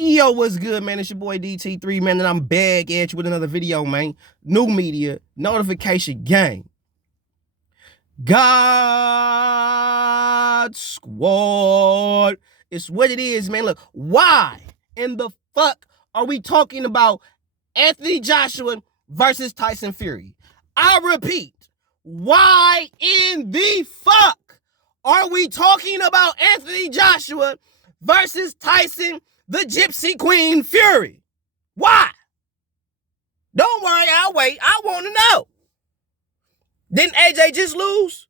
Yo, what's good, man? It's your boy DT3, man, and I'm back at you with another video, man. New media, notification gang. God Squad. It's what it is, man. Look, why in the fuck are we talking about Anthony Joshua versus Tyson Fury? I repeat, why in the fuck are we talking about Anthony Joshua versus Tyson the Gypsy Queen Fury? Why? Don't worry, I'll wait. I want to know. Didn't AJ just lose?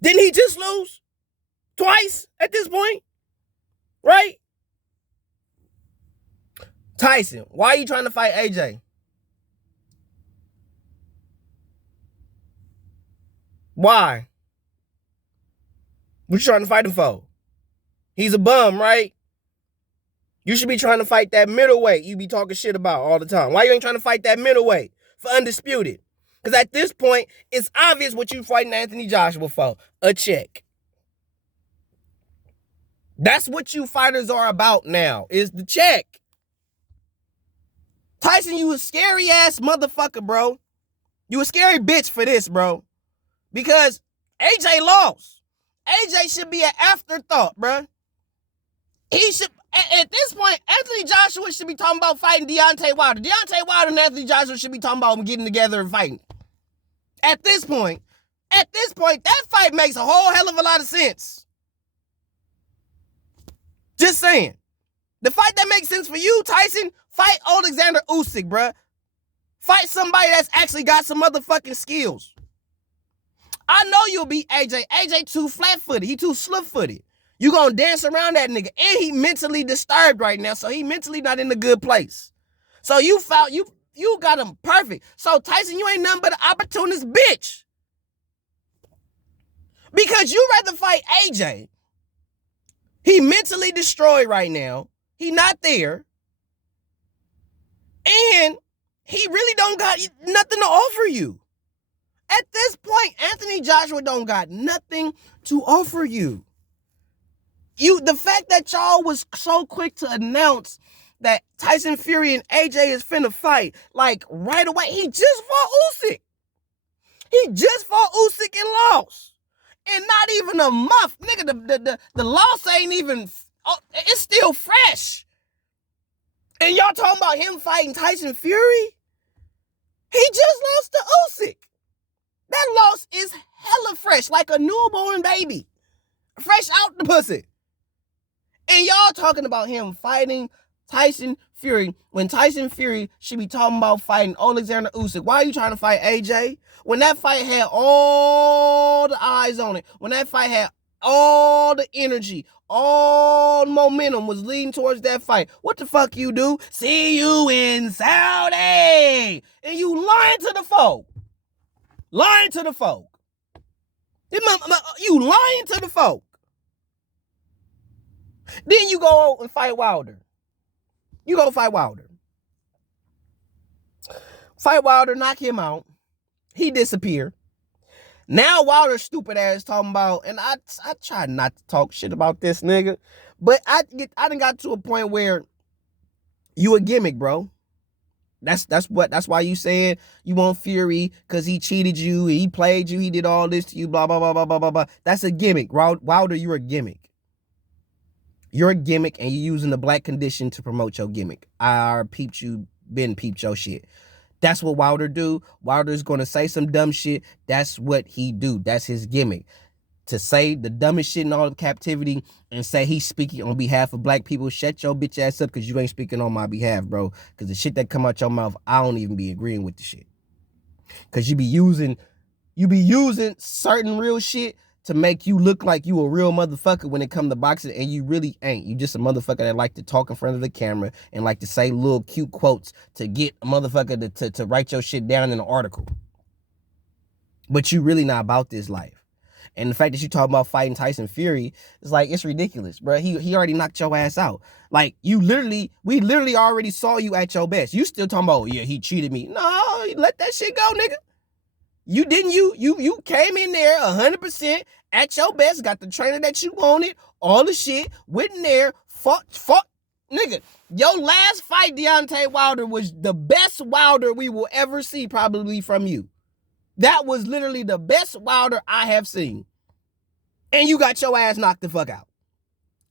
Didn't he just lose? Twice at this point? Right? Tyson, why are you trying to fight AJ? Why? What you trying to fight him for? He's a bum, right? You should be trying to fight that middleweight you be talking shit about all the time. Why you ain't trying to fight that middleweight for undisputed? Because at this point, it's obvious what you fighting Anthony Joshua for. A check. That's what you fighters are about now, is the check. Tyson, you a scary ass motherfucker, bro. You a scary bitch for this, bro. Because AJ lost. AJ should be an afterthought, bro. He should... At this point, Anthony Joshua should be talking about fighting Deontay Wilder. Deontay Wilder and Anthony Joshua should be talking about getting together and fighting. At this point, that fight makes a whole hell of a lot of sense. Just saying. The fight that makes sense for you, Tyson, fight Alexander Usyk, bruh. Fight somebody that's actually got some motherfucking skills. I know you'll beat AJ. AJ too flat-footed. He too slip-footed. You gonna dance around that nigga. And he mentally disturbed right now, so he mentally not in a good place. So you got him perfect. So Tyson, you ain't nothing but an opportunist bitch. Because you rather fight AJ. He mentally destroyed right now. He not there. And he really don't got nothing to offer you. At this point, Anthony Joshua don't got nothing to offer you. The fact that y'all was so quick to announce that Tyson Fury and AJ is finna fight, like right away, he just fought Usyk. He just fought Usyk and lost. And not even a month. Nigga, the loss ain't even, it's still fresh. And y'all talking about him fighting Tyson Fury? He just lost to Usyk. That loss is hella fresh, like a newborn baby. Fresh out the pussy. And y'all talking about him fighting Tyson Fury when Tyson Fury should be talking about fighting Alexander Usyk. Why are you trying to fight AJ? When that fight had all the eyes on it, when that fight had all the energy, all the momentum was leading towards that fight, what the fuck you do? See you in Saudi. And you lying to the folk. Lying to the folk. You lying to the folk. Then you go and fight Wilder. You go fight Wilder. Fight Wilder, knock him out. He disappear. Now Wilder's stupid ass talking about, and I try not to talk shit about this nigga, but I done got to a point where you a gimmick, bro. That's why you saying you want Fury, because he cheated you, he played you, he did all this to you, blah, blah, blah, blah, blah, blah, blah. That's a gimmick. Wilder, you're a gimmick. You're a gimmick, and you're using the black condition to promote your gimmick. I peeped your shit. That's what Wilder do. Wilder's going to say some dumb shit. That's what he do. That's his gimmick. To say the dumbest shit in all of captivity and say he's speaking on behalf of black people, shut your bitch ass up because you ain't speaking on my behalf, bro. Because the shit that come out your mouth, I don't even be agreeing with the shit. Because you be using certain real shit to make you look like you a real motherfucker when it come to boxing, and you really ain't. You just a motherfucker that like to talk in front of the camera and like to say little cute quotes to get a motherfucker to write your shit down in an article. But you really not about this life. And the fact that you talking about fighting Tyson Fury, it's like, it's ridiculous, bro. He already knocked your ass out. Like, we literally already saw you at your best. You still talking about, oh, yeah, he cheated me. No, let that shit go, nigga. You came in there 100% at your best, got the trainer that you wanted, all the shit, went in there, fought Nigga, your last fight, Deontay Wilder, was the best Wilder we will ever see probably from you. That was literally the best Wilder I have seen. And you got your ass knocked the fuck out.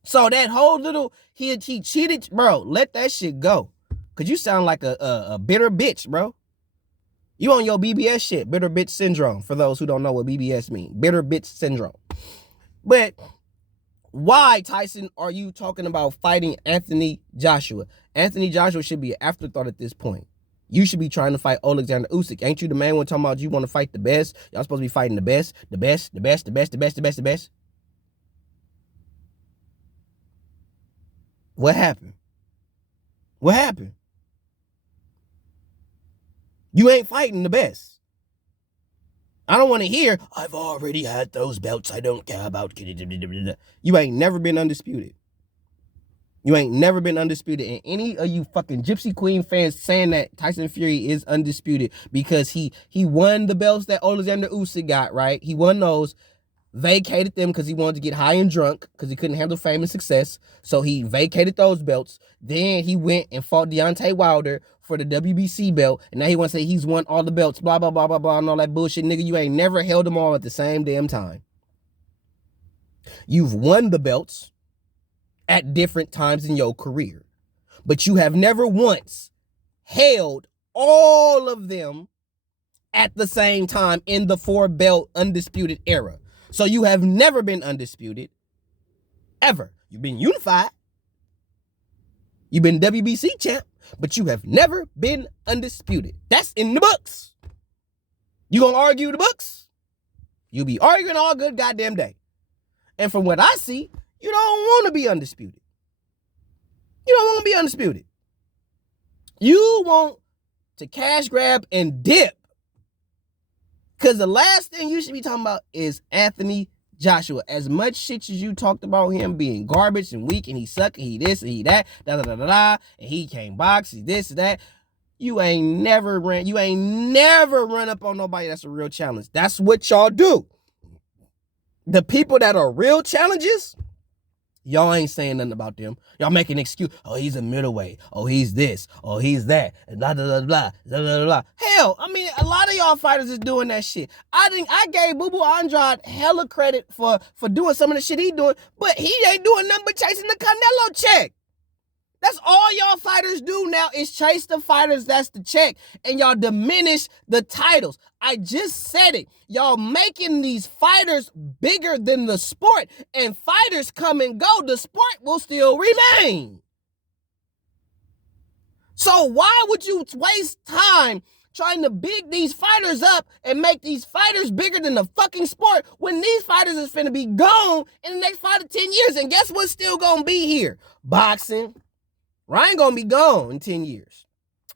So that whole little, he cheated, bro, let that shit go. Because you sound like a bitter bitch, bro. You on your BBS shit, bitter bitch syndrome, for those who don't know what BBS means. Bitter bitch syndrome. But why, Tyson, are you talking about fighting Anthony Joshua? Anthony Joshua should be an afterthought at this point. You should be trying to fight Alexander Usyk. Ain't you the main one talking about you want to fight the best? Y'all supposed to be fighting the best, the best, the best, the best, the best, the best, the best. What happened? What happened? You ain't fighting the best. I don't want to hear, I've already had those belts. I don't care about. You ain't never been undisputed. You ain't never been undisputed. And any of you fucking Gypsy Queen fans saying that Tyson Fury is undisputed because he won the belts that Alexander Usyk got, right? He won those, vacated them because he wanted to get high and drunk because he couldn't handle fame and success. So he vacated those belts. Then he went and fought Deontay Wilder for the WBC belt. And now he wants to say he's won all the belts, blah, blah, blah, blah, blah, and all that bullshit. Nigga, you ain't never held them all at the same damn time. You've won the belts at different times in your career, but you have never once held all of them at the same time in the 4-belt undisputed era. So you have never been undisputed, ever. You've been unified. You've been WBC champ, but you have never been undisputed. That's in the books. You gonna argue the books? You'll be arguing all good goddamn day. And from what I see, you don't want to be undisputed. You don't want to be undisputed. You want to cash grab and dip. Because the last thing you should be talking about is Anthony Joshua. As much shit as you talked about him being garbage and weak and he suck and he this and he that, and he can't box, he this and that, you ain't never run up on nobody that's a real challenge. That's what y'all do. The people that are real challenges, y'all ain't saying nothing about them. Y'all making an excuse. Oh, he's a middleweight. Oh, he's this. Oh, he's that. And blah, blah, blah, blah, blah, blah, blah. Hell, I mean, a lot of y'all fighters is doing that shit. I gave Boo Boo Andrade hella credit for doing some of the shit he doing, but he ain't doing nothing but chasing the Canelo check. That's all y'all fighters do now is chase the fighters. That's the check. And y'all diminish the titles. I just said it. Y'all making these fighters bigger than the sport. And fighters come and go. The sport will still remain. So why would you waste time trying to big these fighters up and make these fighters bigger than the fucking sport when these fighters is finna be gone in the next 5 to 10 years? And guess what's still gonna be here? Boxing. Ryan gonna be gone in 10 years.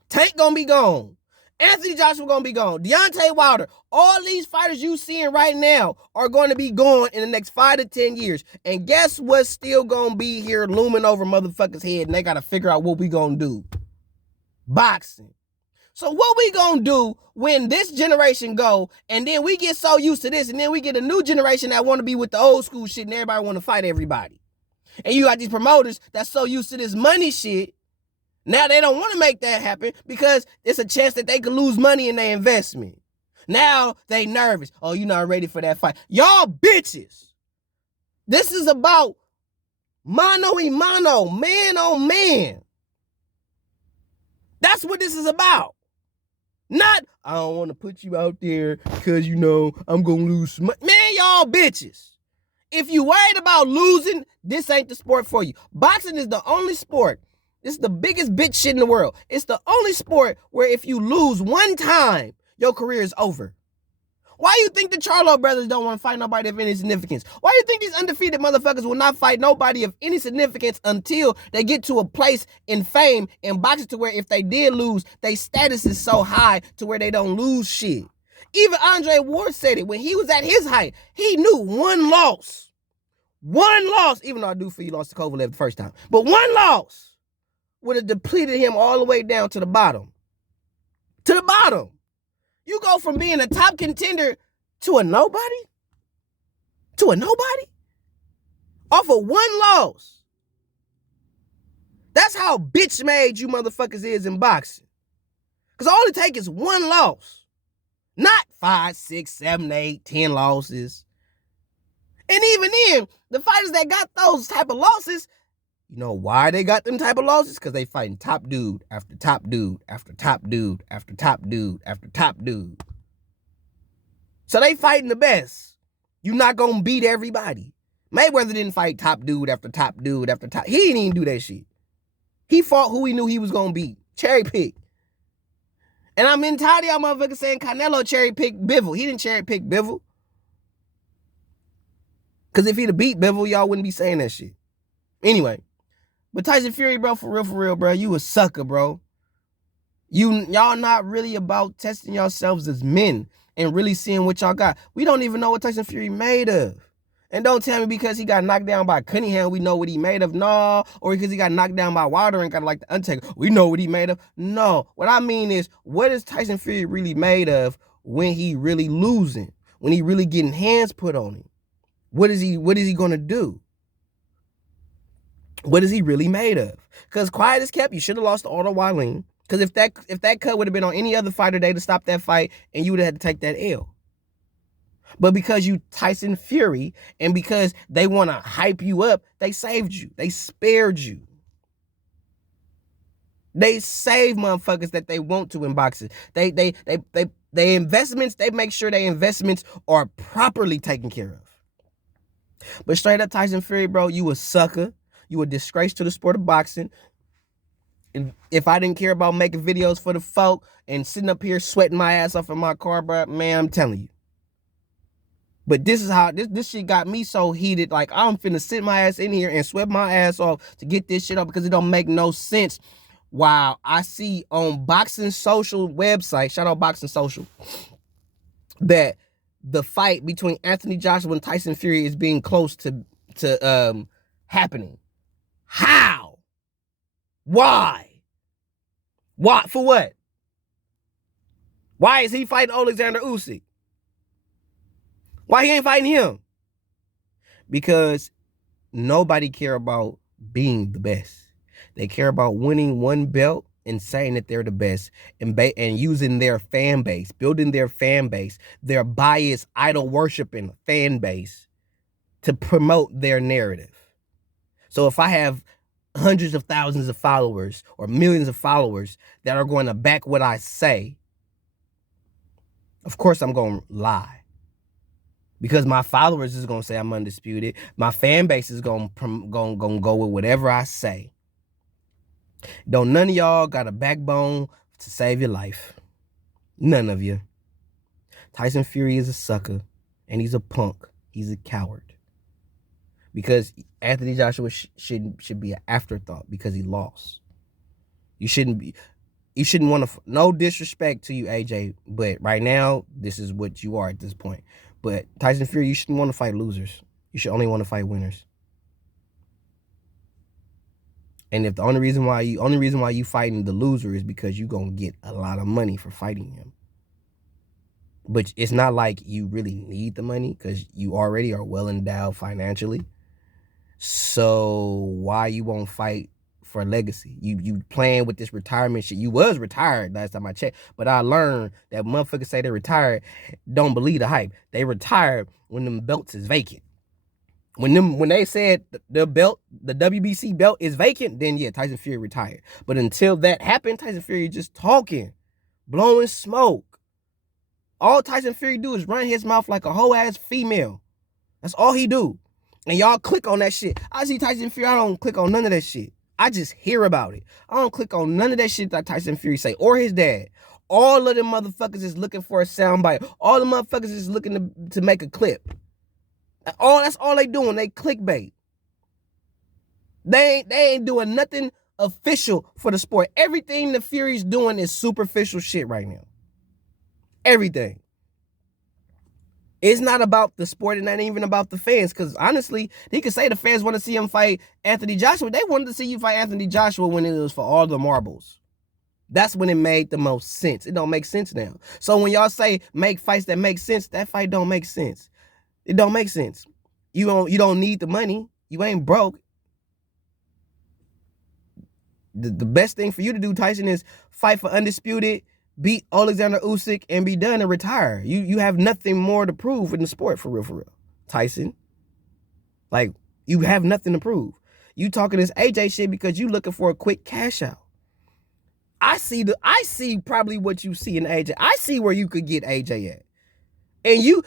Tank gonna be gone. Anthony Joshua gonna be gone. Deontay Wilder. All these fighters you seeing right now are gonna be gone in the next 5 to 10 years. And guess what's still gonna be here looming over motherfuckers' head, and they gotta figure out what we gonna do. Boxing. So what we gonna do when this generation go, and then we get so used to this, and then we get a new generation that wanna be with the old school shit, and everybody wanna fight everybody. And you got these promoters that's so used to this money shit. Now they don't want to make that happen because it's a chance that they could lose money in their investment. Now they nervous. Oh, you're not ready for that fight. Y'all bitches. This is about mano y mano, man on man. That's what this is about. Not, I don't want to put you out there because, I'm going to lose some money. Man, y'all bitches. If you worried about losing, this ain't the sport for you. Boxing is the only sport. It's the biggest bitch shit in the world. It's the only sport where if you lose one time, your career is over. Why you think the Charlo brothers don't want to fight nobody of any significance? Why you think these undefeated motherfuckers will not fight nobody of any significance until they get to a place in fame in boxing to where if they did lose, their status is so high to where they don't lose shit? Even Andre Ward said it. When he was at his height, he knew one loss, even though I do feel he lost to Kovalev the first time, but one loss would have depleted him all the way down to the bottom. To the bottom. You go from being a top contender to a nobody? To a nobody? Off of one loss. That's how bitch made you motherfuckers is in boxing. Because all it takes is one loss. Not 5, 6, 7, 8, 10 losses. And even then, the fighters that got those type of losses, you know why they got them type of losses? Because they fighting top dude after top dude after top dude after top dude after top dude. So they fighting the best. You're not going to beat everybody. Mayweather didn't fight top dude after top dude after top. He didn't even do that shit. He fought who he knew he was going to beat. Cherry pick. And I'm tired of y'all motherfuckers saying Canelo cherry picked Bivol. He didn't cherry pick Bivol. Because if he'd have beat Bivol, y'all wouldn't be saying that shit. Anyway. But Tyson Fury, bro, for real, bro, you a sucker, bro. Y'all not really about testing yourselves as men and really seeing what y'all got. We don't even know what Tyson Fury made of. And don't tell me because he got knocked down by Cunningham, we know what he made of. No. Or because he got knocked down by Wilder and got like the Undertaker, we know what he made of. No. What I mean is, what is Tyson Fury really made of when he really losing? When he really getting hands put on him? What is he going to do? What is he really made of? Because quiet as kept, you should have lost to Otto Wallin. Because if that cut would have been on any other fighter day to stop that fight, and you would have had to take that L. But because you Tyson Fury, and because they want to hype you up, they saved you. They spared you. They save motherfuckers that they want to in boxing. They investments, they make sure their investments are properly taken care of. But straight up Tyson Fury, bro, you a sucker. You a disgrace to the sport of boxing. And if I didn't care about making videos for the folk and sitting up here sweating my ass off in my car, bro, man, I'm telling you. But this is how this shit got me so heated. Like, I'm finna sit my ass in here and sweat my ass off to get this shit up because it don't make no sense. While I see on Boxing Social website, shout out Boxing Social, that the fight between Anthony Joshua and Tyson Fury is being close to happening. How? Why? Why? For what? Why is he fighting Alexander Usyk? Why he ain't fighting him? Because nobody care about being the best. They care about winning one belt and saying that they're the best and using their fan base, building their fan base, their biased, idol worshiping fan base to promote their narrative. So if I have hundreds of thousands of followers or millions of followers that are going to back what I say, of course I'm going to lie. Because my followers is going to say I'm undisputed. My fan base is going to go with whatever I say. Don't none of y'all got a backbone to save your life. None of you. Tyson Fury is a sucker, and he's a punk. He's a coward. Because Anthony Joshua should be an afterthought because he lost. You shouldn't want to, no disrespect to you, AJ, but right now, this is what you are at this point. But Tyson Fury, you shouldn't want to fight losers. You should only want to fight winners. And if the only reason why you fighting the loser is because you're gonna get a lot of money for fighting him. But it's not like you really need the money because you already are well endowed financially. So why you won't fight for legacy? You playing with this retirement shit. You was retired last time I checked, but I learned that motherfuckers say they retired, don't believe the hype. They retired when them belts is vacant. When they said the WBC belt is vacant, then yeah, Tyson Fury retired. But until that happened, Tyson Fury just talking, blowing smoke. All Tyson Fury do is run his mouth like a whole ass female. That's all he do. And y'all click on that shit. I see Tyson Fury, I don't click on none of that shit. I just hear about it. I don't click on none of that shit that Tyson Fury say or his dad. All of them motherfuckers is looking for a soundbite. All the motherfuckers is looking to make a clip. That's all they doing. They clickbait. They ain't doing nothing official for the sport. Everything the Fury's doing is superficial shit right now. Everything. It's not about the sport and not even about the fans. Because honestly, he could say the fans want to see him fight Anthony Joshua. They wanted to see you fight Anthony Joshua when it was for all the marbles. That's when it made the most sense. It don't make sense now. So when y'all say make fights that make sense, that fight don't make sense. It don't make sense. You don't need the money. You ain't broke. The best thing for you to do, Tyson, is fight for undisputed, beat Alexander Usyk, and be done and retire. You have nothing more to prove in the sport, for real, Tyson. Like, you have nothing to prove. You talking this AJ shit because you looking for a quick cash out. I see probably what you see in AJ. I see where you could get AJ at. And you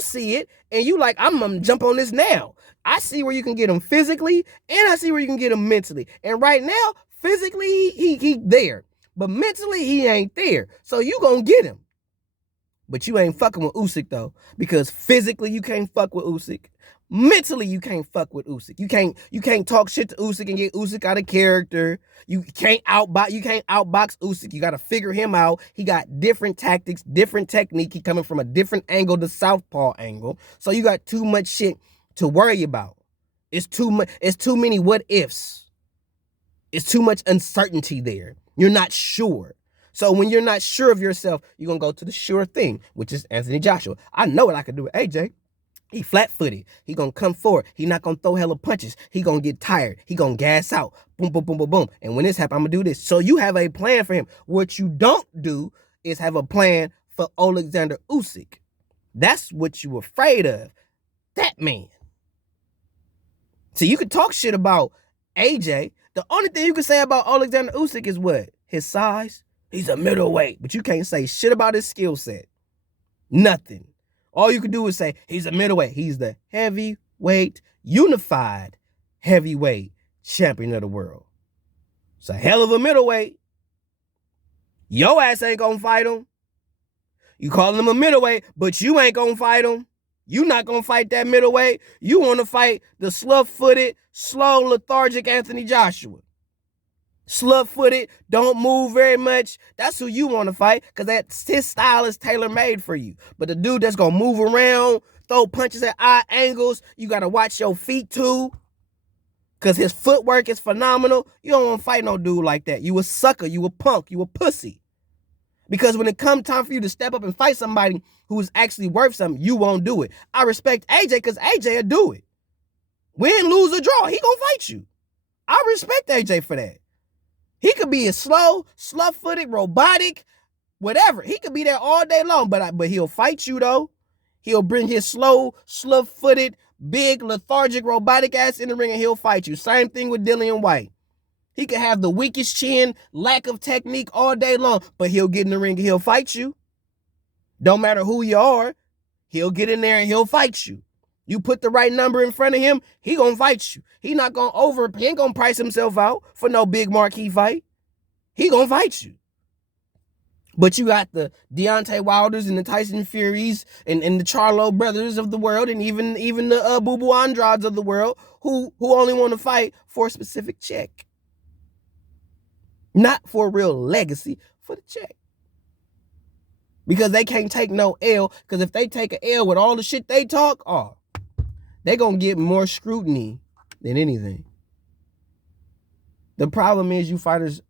see it, and you like, I'm gonna jump on this now. I see where you can get him physically, and I see where you can get him mentally. And right now, physically, he there. But mentally, he ain't there. So you gonna get him. But you ain't fucking with Usyk, though. Because physically, you can't fuck with Usyk. Mentally, you can't fuck with Usyk. You can't talk shit to Usyk and get Usyk out of character. You can't outbox Usyk. You got to figure him out. He got different tactics, different technique. He coming from a different angle, the southpaw angle. So you got too much shit to worry about. It's too many what ifs. It's too much uncertainty there. You're not sure. So when you're not sure of yourself, you're going to go to the sure thing, which is Anthony Joshua. I know what I can do with AJ. He flat-footed. He gonna come forward. He not gonna throw hella punches. He gonna get tired. He gonna gas out. Boom, boom, boom, boom, boom. And when this happens, I'm gonna do this. So you have a plan for him. What you don't do is have a plan for Alexander Usyk. That's what you afraid of. That man. So you can talk shit about AJ. The only thing you can say about Alexander Usyk is what? His size. He's a middleweight. But you can't say shit about his skill set. Nothing. All you can do is say, he's a middleweight. He's the heavyweight, unified heavyweight champion of the world. It's a hell of a middleweight. Your ass ain't gonna fight him. You calling him a middleweight, but you ain't gonna fight him. You not gonna fight that middleweight. You want to fight the slow-footed, slow, lethargic Anthony Joshua. Slow-footed, don't move very much. That's who you want to fight, because his style is tailor-made for you. But the dude that's going to move around, throw punches at odd angles, you got to watch your feet too, because his footwork is phenomenal. You don't want to fight no dude like that. You a sucker, you a punk, you a pussy. Because when it comes time for you to step up and fight somebody who's actually worth something, you won't do it. I respect AJ because AJ will do it. Win, lose, or draw, he going to fight you. I respect AJ for that. He could be a slow-footed, robotic, whatever. He could be there all day long, but he'll fight you, though. He'll bring his slow-footed, big, lethargic, robotic ass in the ring, and he'll fight you. Same thing with Dillian White. He could have the weakest chin, lack of technique all day long, but he'll get in the ring and he'll fight you. Don't matter who you are, he'll get in there and he'll fight you. You put the right number in front of him, he gonna fight you. He ain't gonna price himself out for no big marquee fight. He gonna fight you. But you got the Deontay Wilders and the Tyson Furies and the Charlo brothers of the world, and even the Boo Boo Andrades of the world who only want to fight for a specific check. Not for a real legacy, for the check. Because they can't take no L, because if they take an L with all the shit they talk, they're going to get more scrutiny than anything. The problem is you fighters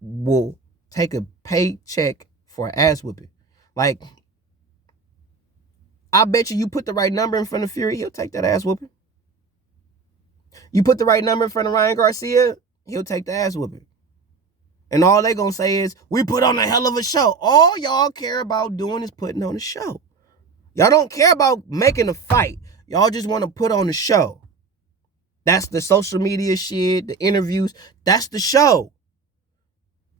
will take a paycheck for an ass whooping. Like, I bet you put the right number in front of Fury, he'll take that ass whooping. You put the right number in front of Ryan Garcia, he'll take the ass whooping. And all they going to say is, we put on a hell of a show. All y'all care about doing is putting on a show. Y'all don't care about making a fight. Y'all just want to put on a show. That's the social media shit, the interviews. That's the show.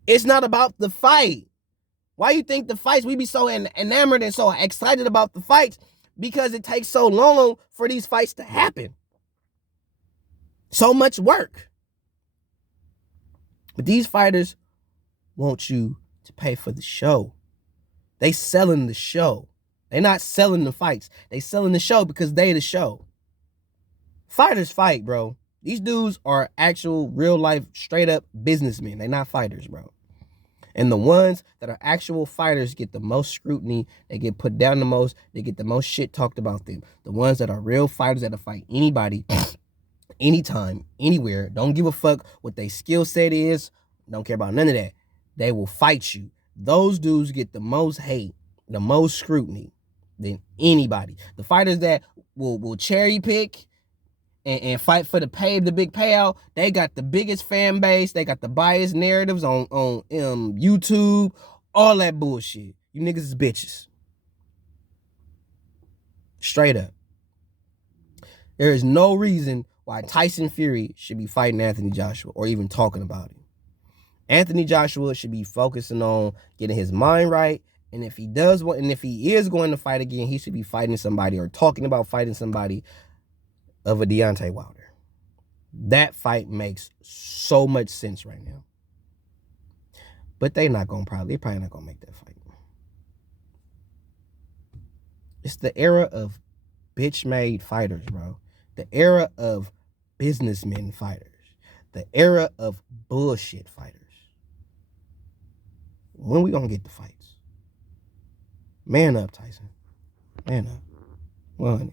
It's not about the fight. Why you think the fights, we be so enamored and so excited about the fights? Because it takes so long for these fights to happen. So much work. But these fighters want you to pay for the show. They selling the show. They not selling the fights. They selling the show because they the show. Fighters fight, bro. These dudes are actual, real life, straight up businessmen. They not fighters, bro. And the ones that are actual fighters get the most scrutiny. They get put down the most. They get the most shit talked about them. The ones that are real fighters that'll fight anybody, anytime, anywhere. Don't give a fuck what their skill set is. Don't care about none of that. They will fight you. Those dudes get the most hate, the most scrutiny than anybody. The fighters that will cherry pick and fight for the big payout. They got the biggest fan base. They got the biased narratives on YouTube. All that bullshit. You niggas is bitches. Straight up. There is no reason why Tyson Fury should be fighting Anthony Joshua or even talking about it. Anthony Joshua should be focusing on getting his mind right. And if he is going to fight again, he should be fighting somebody or talking about fighting somebody of a Deontay Wilder. That fight makes so much sense right now. But they're probably not gonna make that fight. It's the era of bitch-made fighters, bro. The era of businessmen fighters. The era of bullshit fighters. When we gonna get the fights? Man up, Tyson. Man up. 100.